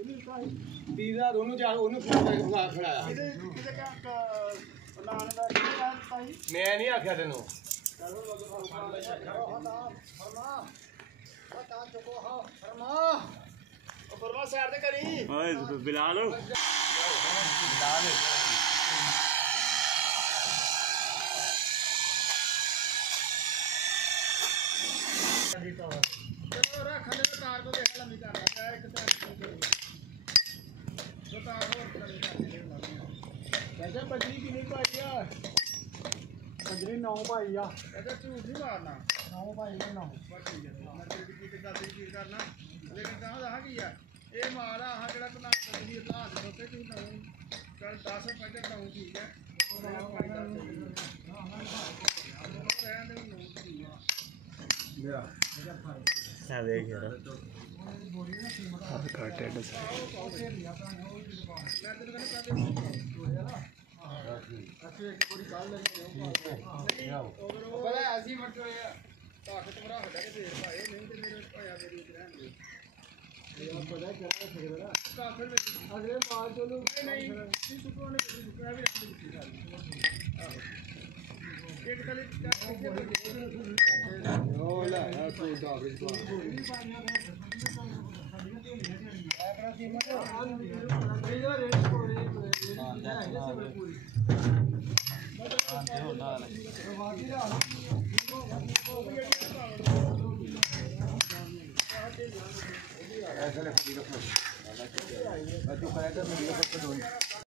तीसरा दोनों चार उन्होंने खड़ाया मैं नहीं आख्या तेन बिलाल चलो रख ले तार को देख लंबी कर रहा है एक तार तो तार और कैसे बजरी की नहीं पाई यार बजरी 9 पाई या ऐसा झूठ नहीं मारना 9 पाई या 9 बस ठीक है मैं तेरी की करना लेकिन कहां रहा की यार ये मारा हां जेड़ा बना बजरी ला दे तो तू ना चल 10 पैकेट ना ठीक है क्या देख यार ऐसी मत ताकतवर हो जाए देर भाई नहीं तो मेरे भाया मेरी रहन दे यार पता क्या है काफिर में अगले बार चलो नहीं सुको ने सुको भी एक तले ओ ला यार तू दाबे अपना कीमत रेट पूरी ऐसा लगती है